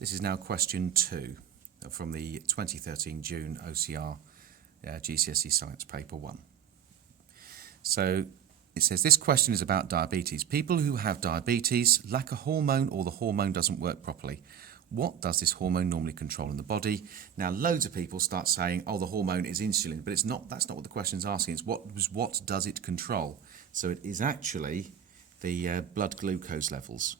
This is now question 2 from the 2013 June OCR GCSE Science Paper 1. So it says this question is about diabetes. People who have diabetes lack a hormone or the hormone doesn't work properly. What does this hormone normally control in the body? Now loads of people start saying, oh, the hormone is insulin, but it's not. That's not what the question's asking. It's what does it control? So it is actually the blood glucose levels.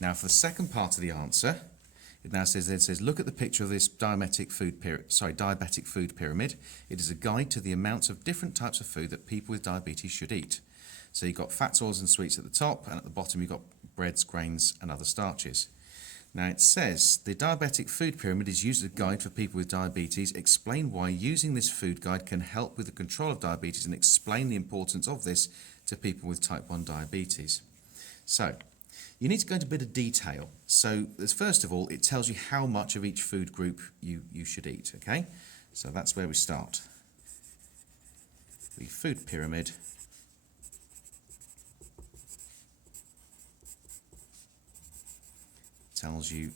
Now for the second part of the answer, it now says, look at the picture of this diabetic food pyramid. It is a guide to the amounts of different types of food that people with diabetes should eat. So you've got fats, oils and sweets at the top, and at the bottom you've got breads, grains and other starches. Now it says, the diabetic food pyramid is used as a guide for people with diabetes. Explain why using this food guide can help with the control of diabetes and explain the importance of this to people with type 1 diabetes. So, you need to go into a bit of detail. So, first of all, it tells you how much of each food group you should eat, okay? So that's where we start. The food pyramid tells you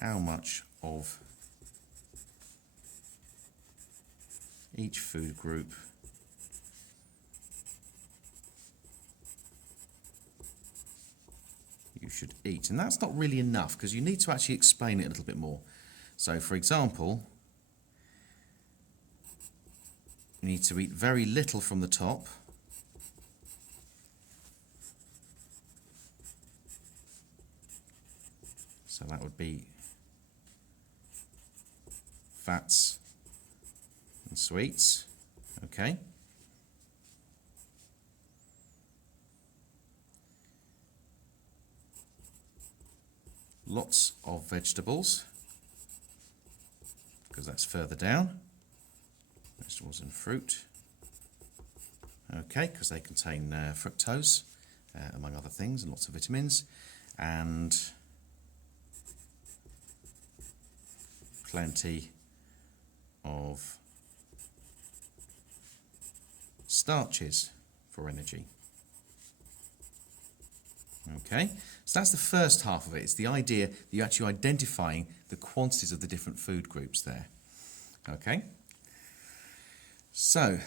how much of each food group you should eat. And that's not really enough because you need to actually explain it a little bit more. So for example, you need to eat very little from the top, so that would be fats and sweets, okay? Lots of vegetables, because that's further down. Vegetables and fruit, okay, because they contain fructose, among other things, and lots of vitamins, and plenty of starches for energy. Okay, so that's the first half of it. It's the idea that you're actually identifying the quantities of the different food groups there. Okay, so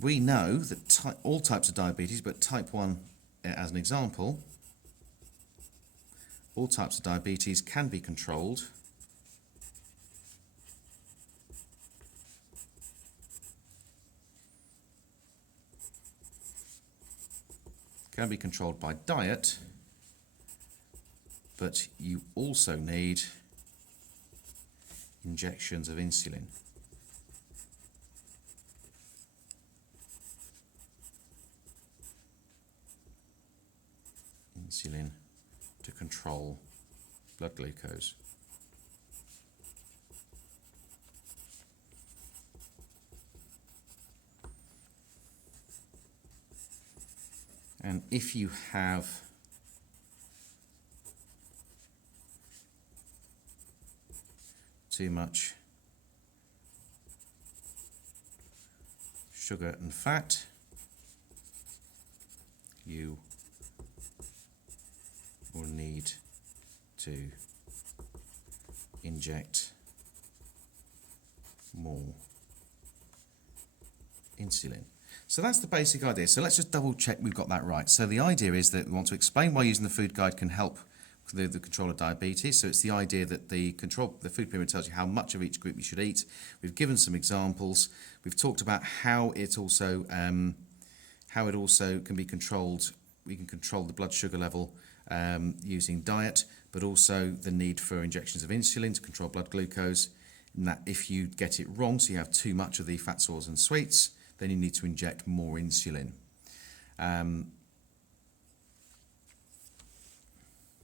we know that all types of diabetes, but type 1 as an example, all types of diabetes can be controlled by diet, but you also need injections of insulin. Insulin to control blood glucose. And if you have too much sugar and fat, you will need to inject more insulin. So that's the basic idea. So let's just double check we've got that right. So the idea is that we want to explain why using the food guide can help the control of diabetes. So it's the idea that the food pyramid tells you how much of each group you should eat. We've given some examples. We've talked about how it also can be controlled. We can control the blood sugar level using diet, but also the need for injections of insulin to control blood glucose. And that if you get it wrong, so you have too much of the fats, oils and sweets, then you need to inject more insulin.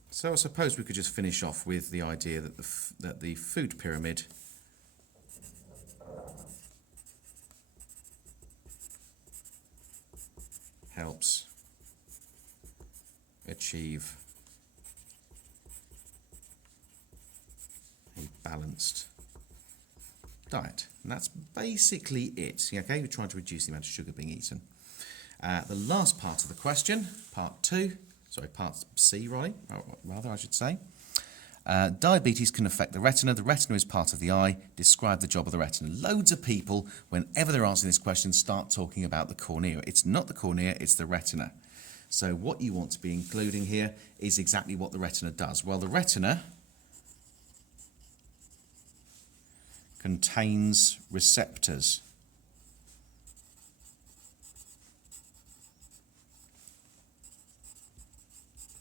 So I suppose we could just finish off with the idea that the food pyramid helps achieve a balanced diet. And that's basically it. Okay, we're trying to reduce the amount of sugar being eaten. The last part of the question, part C, rather, I should say. Diabetes can affect the retina. The retina is part of the eye. Describe the job of the retina. Loads of people, whenever they're answering this question, start talking about the cornea. It's not the cornea, it's the retina. So what you want to be including here is exactly what the retina does. Well, the retina contains receptors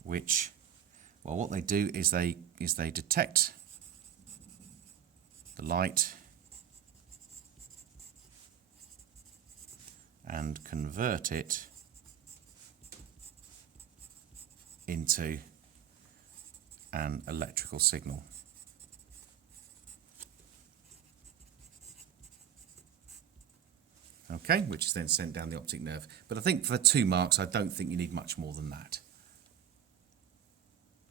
which, well, what they do is they detect the light and convert it into an electrical signal. Okay, which is then sent down the optic nerve. But I think for 2 marks, I don't think you need much more than that.